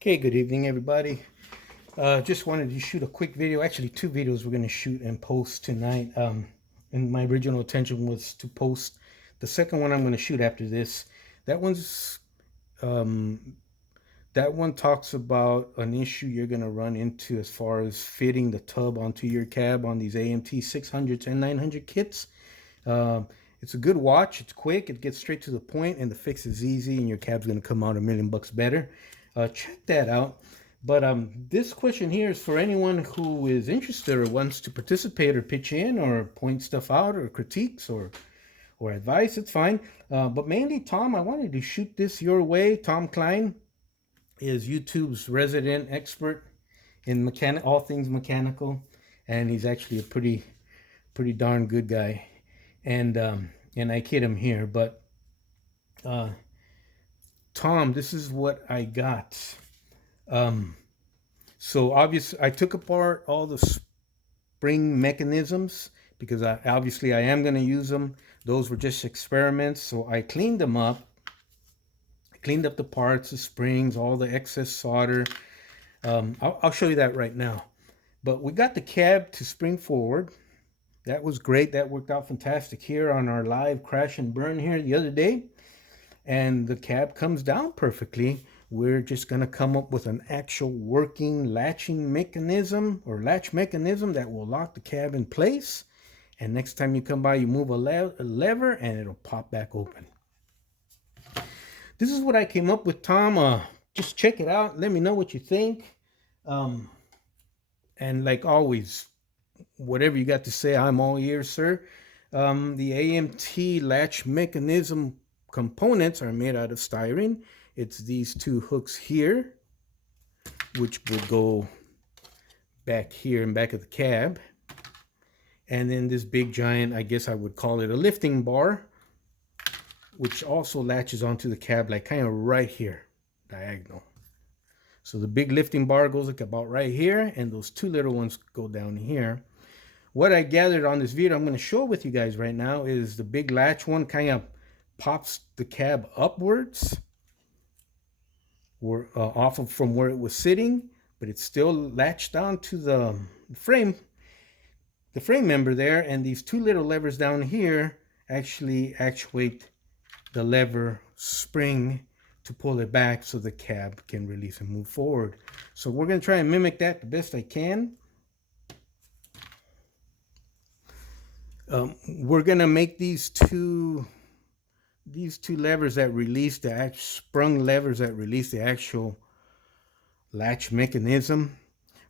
Okay, good evening, everybody. Just wanted to shoot a quick video. Actually, two videos we're going to shoot and post tonight. And my original intention was to post the second one I'm going to shoot after this. That one's that one talks about an issue you're going to run into as far as fitting the tub onto your cab on these AMT 600s and 900 kits. It's a good watch. It's quick. It gets straight to the point, and the fix is easy, and your cab's going to come out $1 million better. Check that out. But this question here is for anyone who is interested or wants to participate or pitch in or point stuff out or critiques or advice. It's fine. But mainly, Tom, I wanted to shoot this your way. Tom Cline is YouTube's resident expert in all things mechanical, and he's actually a pretty darn good guy. And I kid him here, but Tom, this is what I got. So obviously I took apart all the spring mechanisms because I am going to use them. Those were just experiments. So I cleaned them up. I cleaned up the parts, the springs, all the excess solder. I'll show you that right now. But we got the cab to spring forward. That was great. That worked out fantastic here on our live crash and burn here the other day. And the cab comes down perfectly. We're just going to come up with an actual working latching mechanism or latch mechanism that will lock the cab in place. And next time you come by, you move a lever and it'll pop back open. This is what I came up with, Tom. Just check it out. Let me know what you think. And like always, whatever you got to say, I'm all ears, sir. The AMT latch mechanism components are made out of styrene. It's these two hooks here, which will go back here in back of the cab. And then this big giant, I guess I would call it a lifting bar, which also latches onto the cab like kind of right here, diagonal. So the big lifting bar goes like about right here, and those two little ones go down here. What I gathered on this video I'm going to show with you guys right now is the big latch one kind of pops the cab upwards or off of from where it was sitting, but it's still latched onto the frame member there, and these two little levers down here actually actuate the lever spring to pull it back so the cab can release and move forward. So we're going to try and mimic that the best I can. We're going to make these two levers that release the sprung levers that release the actual latch mechanism.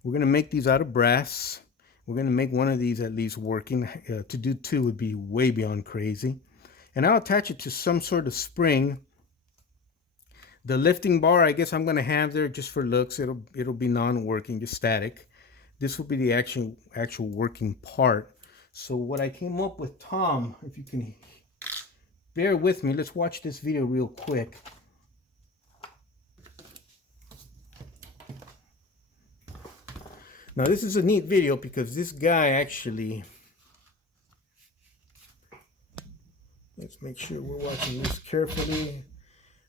We're going to make these out of brass. We're going to make one of these at least working. To do two would be way beyond crazy. And I'll attach it to some sort of spring. The lifting bar, I guess I'm going to have there just for looks. It'll be non-working, just static. This will be the actual working part. So what I came up with, Tom, if you can bear with me, let's watch this video real quick. Now this is a neat video because this guy actually, let's make sure we're watching this carefully.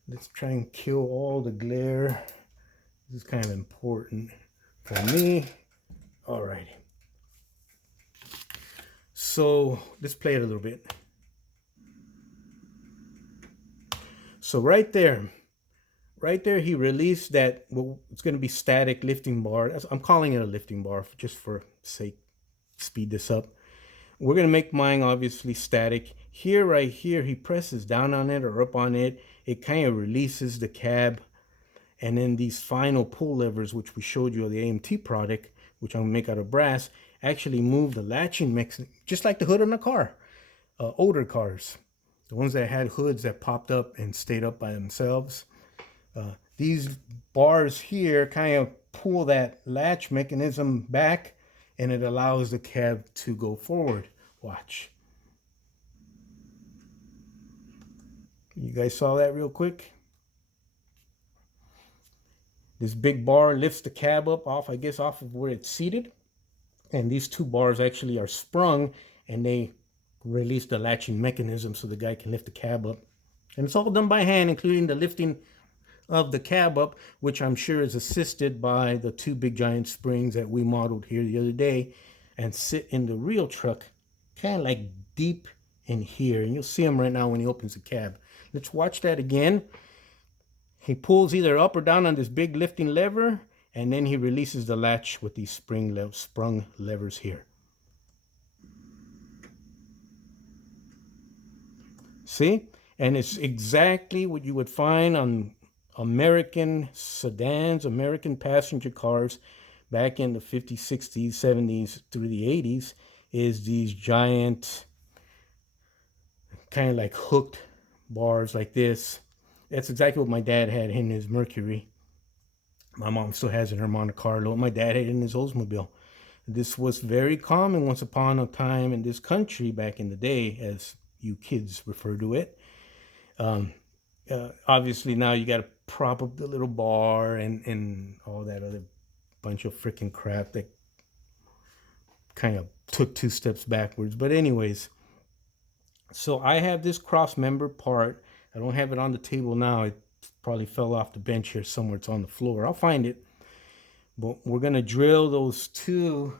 Let's try and kill all the glare. This is kind of important for me. All right. So let's play it a little bit. So right there, he released that, well, it's going to be static lifting bar. I'm calling it a lifting bar just for sake, speed this up. We're going to make mine obviously static. Here, right here, he presses down on it or up on it. It kind of releases the cab. And then these final pull levers, which we showed you of the AMT product, which I'm going to make out of brass, actually move the latching mechanism, just like the hood on a car. Older cars, the ones that had hoods that popped up and stayed up by themselves. These bars here kind of pull that latch mechanism back, and it allows the cab to go forward. Watch. You guys saw that real quick? This big bar lifts the cab up off of where it's seated. And these two bars actually are sprung, and they release the latching mechanism so the guy can lift the cab up. And it's all done by hand, including the lifting of the cab up, which I'm sure is assisted by the two big giant springs that we modeled here the other day, and sit in the real truck, kind of like deep in here. And you'll see him right now when he opens the cab. Let's watch that again. He pulls either up or down on this big lifting lever, and then he releases the latch with these sprung levers here. See? And it's exactly what you would find on American sedans, American passenger cars back in the 50s, 60s, 70s through the 80s, is these giant kind of like hooked bars like this. That's exactly what my dad had in his Mercury. My mom still has it in her Monte Carlo. My dad had it in his Oldsmobile. This was very common once upon a time in this country back in the day, as you kids refer to it. Obviously now you got to prop up the little bar and all that other bunch of freaking crap that kind of took 2 steps backwards. But anyways, so I have this cross member part. I don't have it on the table now. It probably fell off the bench here somewhere. It's on the floor. I'll find it. But we're going to drill those 2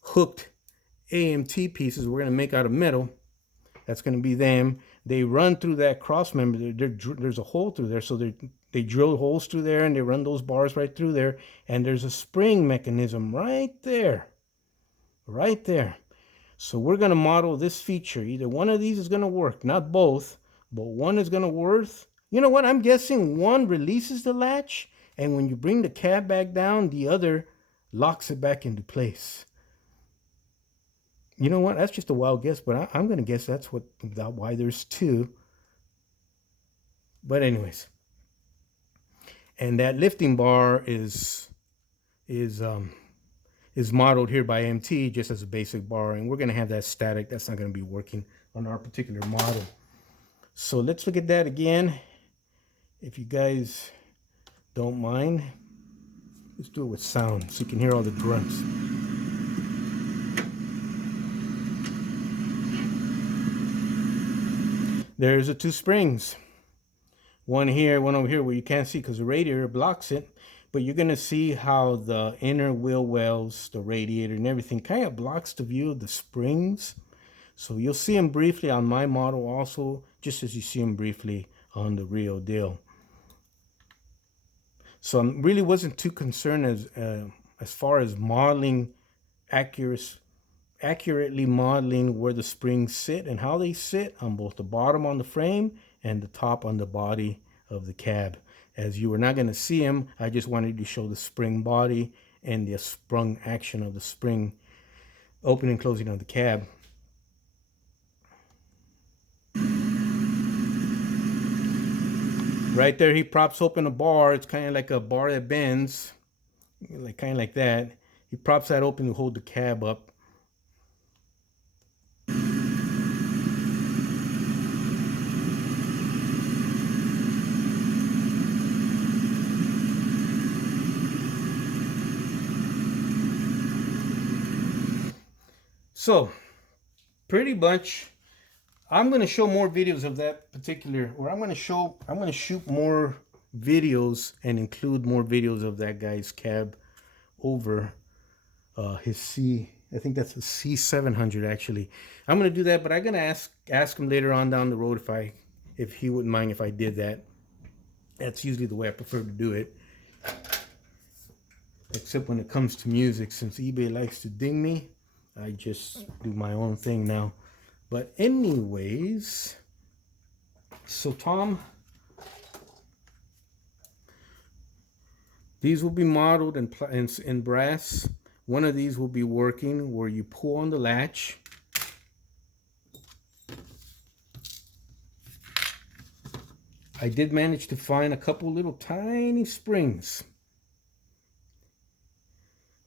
hooked AMT pieces we're going to make out of metal. That's going to be them. They run through that cross member. There's a hole through there. So they drill holes through there and they run those bars right through there. And there's a spring mechanism right there. Right there. So we're going to model this feature. Either one of these is going to work. Not both, but one is going to work. You know what? I'm guessing one releases the latch. And when you bring the cab back down, the other locks it back into place. You know what? That's just a wild guess, but I'm going to guess that's why there's 2. But anyways, and that lifting bar is modeled here by AMT just as a basic bar, and we're going to have that static. That's not going to be working on our particular model. So let's look at that again, if you guys don't mind. Let's do it with sound so you can hear all the grunts. There's the 2 springs. One here, one over here where you can't see because the radiator blocks it. But you're going to see how the inner wheel wells, the radiator and everything kind of blocks the view of the springs. So you'll see them briefly on my model also, just as you see them briefly on the real deal. So I really wasn't too concerned as far as modeling accurately modeling where the springs sit and how they sit on both the bottom on the frame and the top on the body of the cab. As you were not going to see them, I just wanted to show the spring body and the sprung action of the spring opening and closing of the cab. Right there, he props open a bar. It's kind of like a bar that bends, kind of like that. He props that open to hold the cab up. So, pretty much, I'm going to show more videos of that particular, or I'm going to shoot more videos and include more videos of that guy's cab over his I think that's a C900 actually. I'm going to do that, but I'm going to ask him later on down the road if he wouldn't mind if I did that. That's usually the way I prefer to do it. Except when it comes to music, since eBay likes to ding me, I just do my own thing now. But anyways, so Tom, these will be modeled in brass. One of these will be working where you pull on the latch. I did manage to find a couple little tiny springs.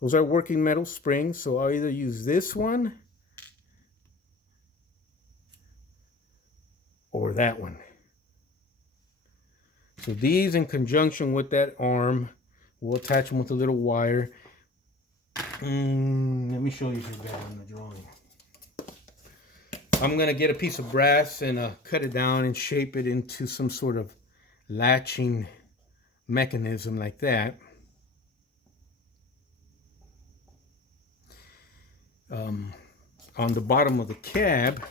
Those are working metal springs, so I'll either use this one or that one. So these in conjunction with that arm, we'll attach them with a little wire. Let me show you some better on the drawing. I'm gonna get a piece of brass and cut it down and shape it into some sort of latching mechanism like that. On the bottom of the cab,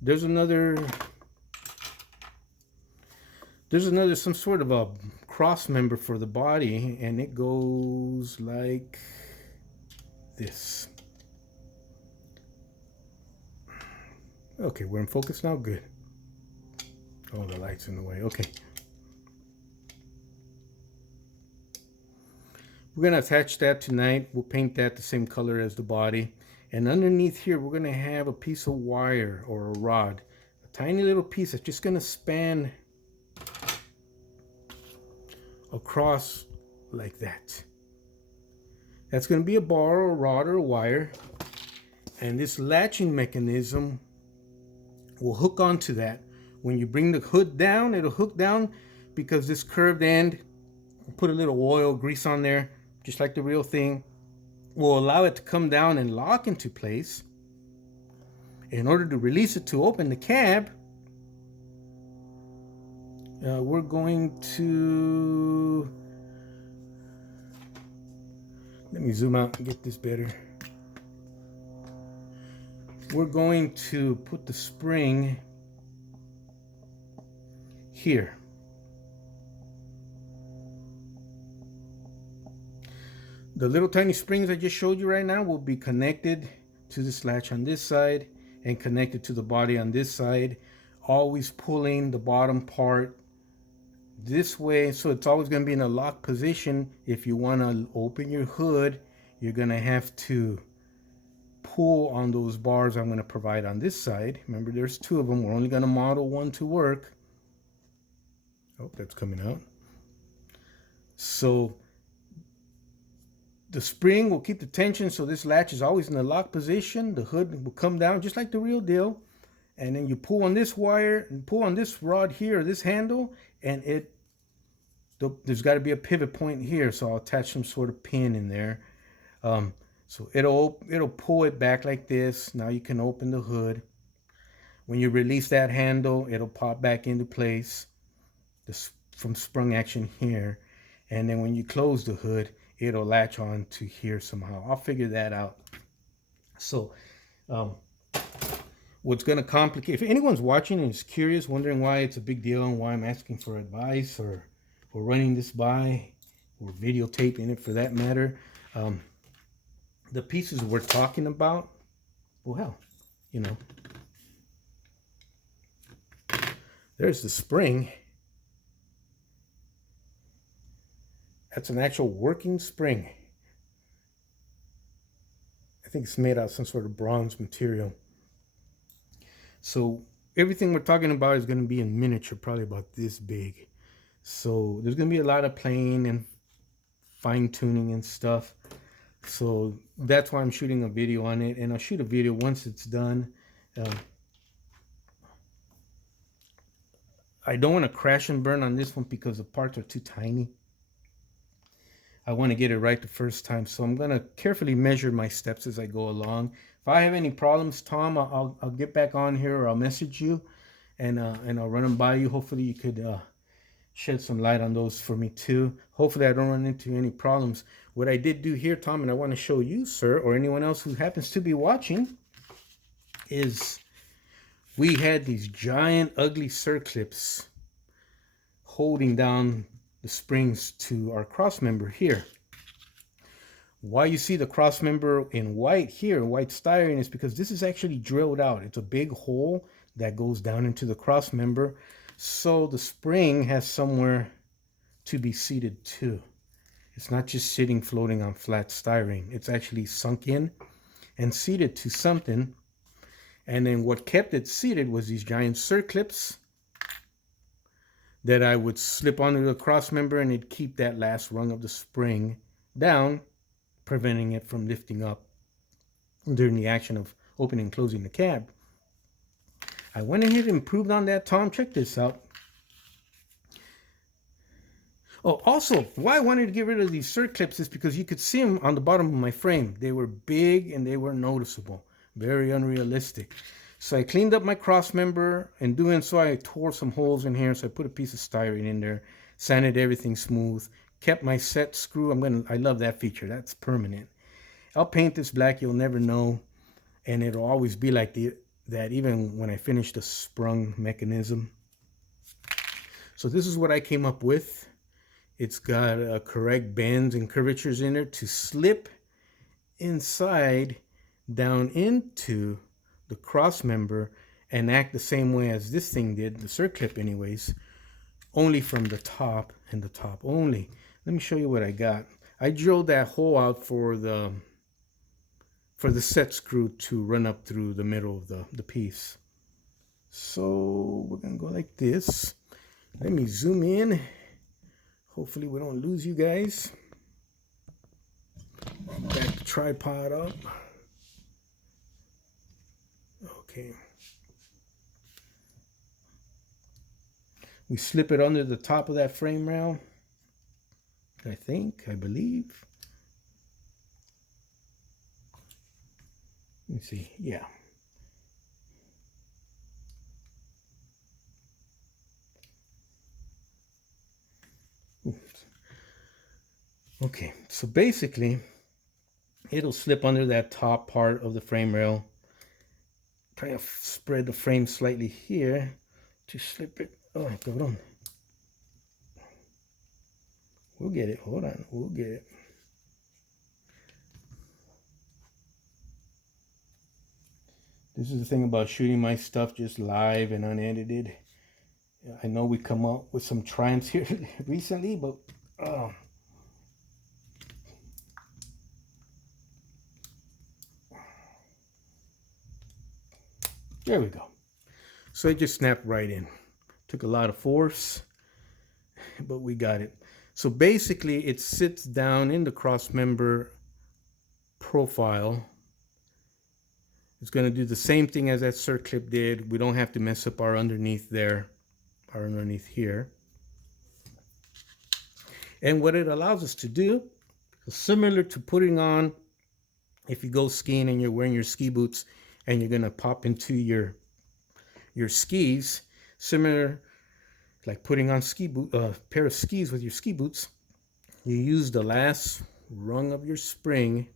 there's some sort of a cross member for the body, and it goes like this. Okay, we're in focus now. Good. Oh, the light's in the way. Okay. We're going to attach that tonight. We'll paint that the same color as the body. And underneath here, we're going to have a piece of wire or a rod. A tiny little piece that's just going to span across like that. That's going to be a bar or a rod or a wire. And this latching mechanism will hook onto that. When you bring the hood down, it'll hook down because this curved end, we'll put a little oil, grease on there, just like the real thing, will allow it to come down and lock into place. In order to release it to open the cab, we're going to, let me zoom out and get this better. We're going to put the spring here. The little tiny springs I just showed you right now will be connected to this latch on this side and connected to the body on this side, always pulling the bottom part this way, so it's always going to be in a locked position. If you want to open your hood, you're going to have to pull on those bars I'm going to provide on this side. Remember, there's two of them. We're only going to model one to work. Oh, that's coming out. So the spring will keep the tension, so this latch is always in the lock position. The hood will come down just like the real deal. And then you pull on this wire and pull on this rod here, this handle, and there's got to be a pivot point here. So I'll attach some sort of pin in there. So it'll pull it back like this. Now you can open the hood. When you release that handle, it'll pop back into place from sprung action here. And then when you close the hood, it'll latch on to here somehow. I'll figure that out. So what's going to complicate, if anyone's watching and is curious, wondering why it's a big deal and why I'm asking for advice or running this by or videotaping it for that matter, the pieces we're talking about, well, you know, there's the spring. That's an actual working spring. I think it's made out of some sort of bronze material. So everything we're talking about is going to be in miniature, probably about this big. So there's going to be a lot of playing and fine tuning and stuff. So that's why I'm shooting a video on it, and I'll shoot a video once it's done. I don't want to crash and burn on this one because the parts are too tiny. I want to get it right the first time, so I'm going to carefully measure my steps as I go along. If I have any problems, Tom, I'll get back on here, or I'll message you, and I'll run them by you. Hopefully you could shed some light on those for me too. Hopefully I don't run into any problems. What I did do here, Tom, and I want to show you, sir, or anyone else who happens to be watching, is we had these giant ugly circlips holding down the springs to our cross member here. Why you see the cross member in white here, white styrene, is because this is actually drilled out. It's a big hole that goes down into the cross member, so the spring has somewhere to be seated too. It's not just sitting floating on flat styrene. It's actually sunk in and seated to something. And then what kept it seated was these giant circlips that I would slip onto the cross member, and it'd keep that last rung of the spring down, preventing it from lifting up during the action of opening and closing the cab. I went ahead and improved on that, Tom. Check this out. Oh, also, why I wanted to get rid of these circlips is because you could see them on the bottom of my frame. They were big and they were noticeable. Very unrealistic. So I cleaned up my cross member, and doing so I tore some holes in here. So I put a piece of styrene in there, sanded everything smooth, kept my set screw. I love that feature. That's permanent. I'll paint this black, you'll never know. And it'll always be like that even when I finish the sprung mechanism. So this is what I came up with. It's got correct bends and curvatures in there to slip inside down into the cross member and act the same way as this thing did, the circlip anyways, only from the top and the top only. Let me show you what I got. I drilled that hole out for the set screw to run up through the middle of the piece. So we're gonna go like this. Let me zoom in. Hopefully we don't lose you guys. Back the tripod up. Okay. We slip it under the top of that frame rail. I believe. Let me see. Yeah. Okay, so basically it'll slip under that top part of the frame rail. Kind of spread the frame slightly here to slip it. Oh, cabrón. We'll get it. Hold on. We'll get it. This is the thing about shooting my stuff just live and unedited. I know we come up with some triumphs here recently, but there we go. So it just snapped right in. Took a lot of force, but we got it. So basically it sits down in the cross member profile. It's going to do the same thing as that circlip did. We don't have to mess up our underneath there, our underneath here. And what it allows us to do, similar to putting on, if you go skiing and you're wearing your ski boots and you're going to pop into your skis, similar like putting on pair of skis with your ski boots. You use the last rung of your spring.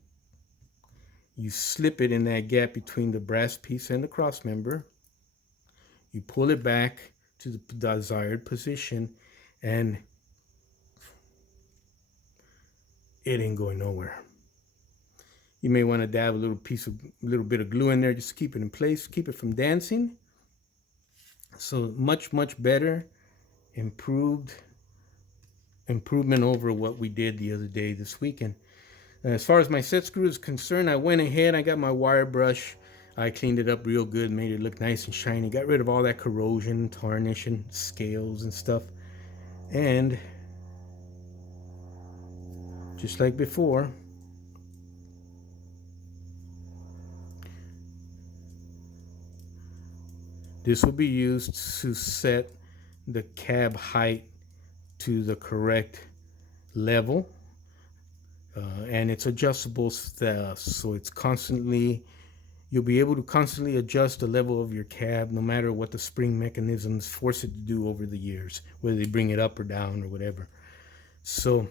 You slip it in that gap between the brass piece and the cross member. You pull it back to the desired position, and it ain't going nowhere. You may want to dab a little bit of glue in there just to keep it in place, keep it from dancing. So much better, improvement over what we did the other day this weekend. As far as my set screw is concerned, I went ahead, I got my wire brush, I cleaned it up real good, made it look nice and shiny, got rid of all that corrosion, tarnish, and scales and stuff. And just like before, this will be used to set the cab height to the correct level. And it's adjustable, so it's constantly, you'll be able to constantly adjust the level of your cab no matter what the spring mechanisms force it to do over the years, whether they bring it up or down or whatever. So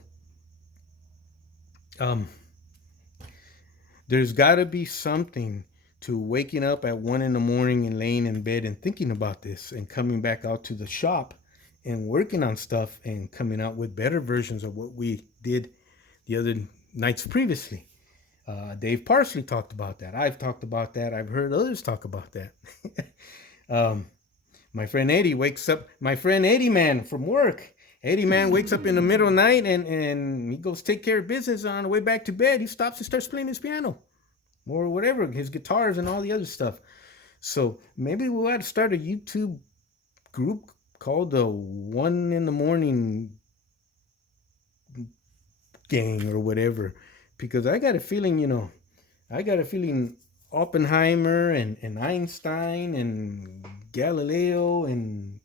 there's got to be something to waking up at 1 in the morning and laying in bed and thinking about this and coming back out to the shop and working on stuff and coming out with better versions of what we did the other nights previously. Dave Parsley talked about that. I've talked about that. I've heard others talk about that. My friend Eddie wakes up, my friend Eddie Man from work. Eddie Man wakes up in the middle of the night and he goes take care of business. On the way back to bed, he stops and starts playing his piano or whatever, his guitars and all the other stuff. So maybe we'll have to start a YouTube group called the 1 in the Morning Gang or whatever, because I got a feeling, Oppenheimer and Einstein and Galileo and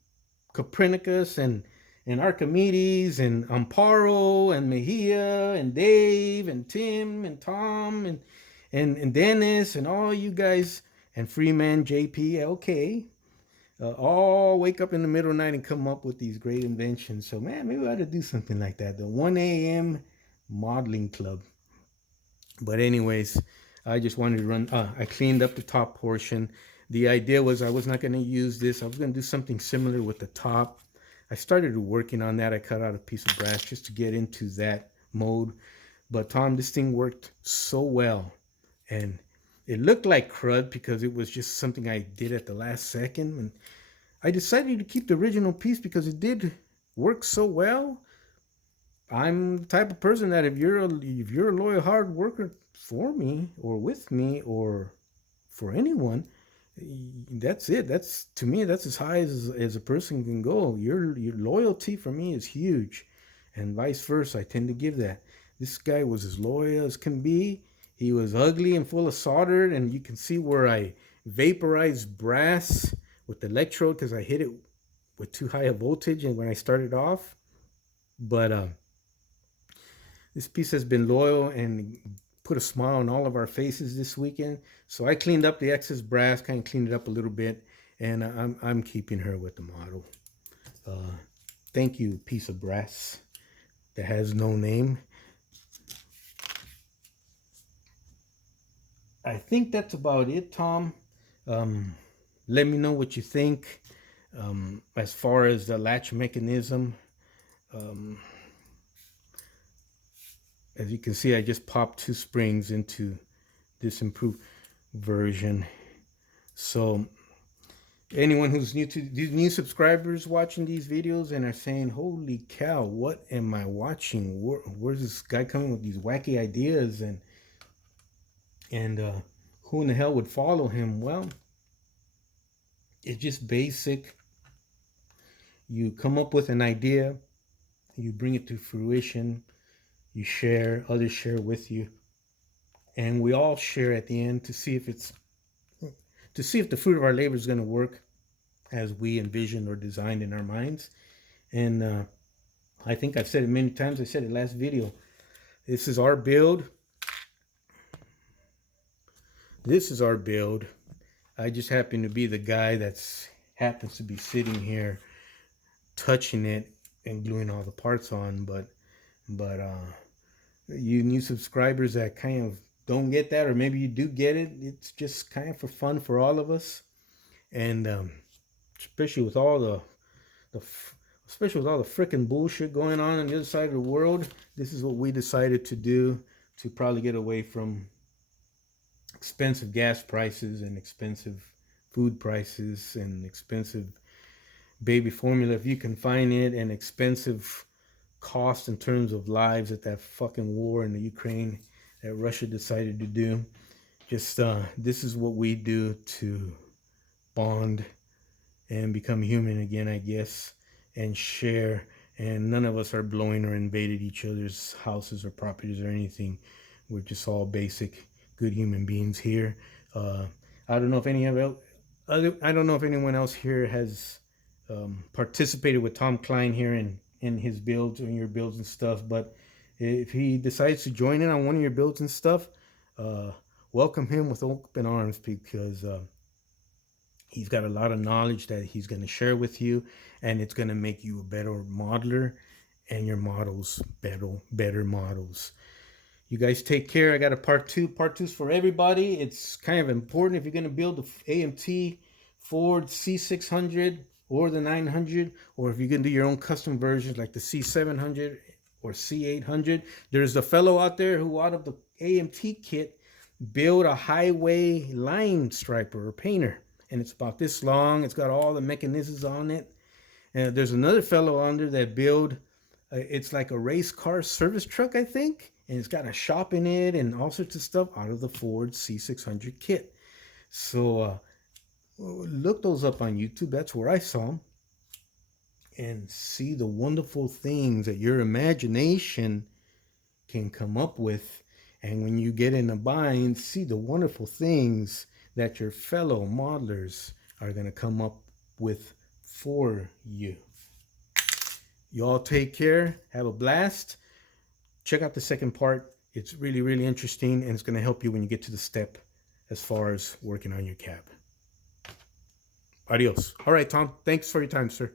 Copernicus and Archimedes and Amparo and Mejia and Dave and Tim and Tom and Dennis and all you guys and Freeman JP. Okay. All wake up in the middle of the night and come up with these great inventions. So, man, maybe I ought to do something like that. The 1 a.m. modeling club. But anyways, I just wanted to run. I cleaned up the top portion. The idea was I was not going to use this. I was going to do something similar with the top. I started working on that. I cut out a piece of brass just to get into that mode. But Tom, this thing worked so well. And it looked like crud because it was just something I did at the last second. And I decided to keep the original piece because it did work so well. I'm the type of person that if you're a loyal hard worker for me or with me or for anyone, that's it. That's, to me, that's as high as a person can go. Your loyalty for me is huge, and vice versa. I tend to give that. This guy was as loyal as can be. He was ugly and full of solder, and you can see where I vaporized brass with the electrode because I hit it with too high a voltage and when I started off. But this piece has been loyal and put a smile on all of our faces this weekend. So I cleaned up the excess brass, kind of cleaned it up a little bit, and I'm keeping her with the model. Thank you, piece of brass that has no name. I think that's about it, Tom. Let me know what you think as far as the latch mechanism. As you can see, I just popped 2 springs into this improved version. So anyone who's new to these new subscribers watching these videos and are saying, holy cow, what am I watching? Where's this guy coming with these wacky ideas? And who in the hell would follow him? Well, it's just basic. You come up with an idea, you bring it to fruition, you share, others share with you, and we all share at the end to see if the fruit of our labor is going to work as we envisioned or designed in our minds. And I think I've said it many times. I said it last video. This is our build. This is our build. I just happen to be the guy that's happens to be sitting here touching it and gluing all the parts on. But you new subscribers that kind of don't get that, or maybe you do get it, it's just kind of for fun for all of us. And especially with all the freaking bullshit going on the other side of the world, this is what we decided to do to probably get away from expensive gas prices and expensive food prices and expensive baby formula if you can find it, and expensive cost in terms of lives at that fucking war in the Ukraine that Russia decided to do. Just this is what we do to bond and become human again, I guess, and share. And none of us are blowing or invaded each other's houses or properties or anything. We're just all basic good human beings here. I don't know if anyone else here has participated with Tom Cline here in his builds and your builds and stuff. But if he decides to join in on one of your builds and stuff, welcome him with open arms, because he's got a lot of knowledge that he's going to share with you, and it's going to make you a better modeler and your models better models. You guys take care. I got a part 2. Part 2 is for everybody. It's kind of important if you're going to build the AMT Ford C600 or the 900, or if you're going to do your own custom versions like the C700 or C800. There's a fellow out there who, out of the AMT kit, built a highway line striper or painter, and it's about this long. It's got all the mechanisms on it. And there's another fellow on there that built it's like a race car service truck, I think, and it's got a shop in it and all sorts of stuff out of the Ford C600 kit. So look those up on YouTube. That's where I saw them, and see the wonderful things that your imagination can come up with. And when you get in a bind, see the wonderful things that your fellow modelers are going to come up with for you. You all take care. Have a blast. Check out the second part. It's really, really interesting, and it's going to help you when you get to the step as far as working on your cab. Adios. All right, Tom. Thanks for your time, sir.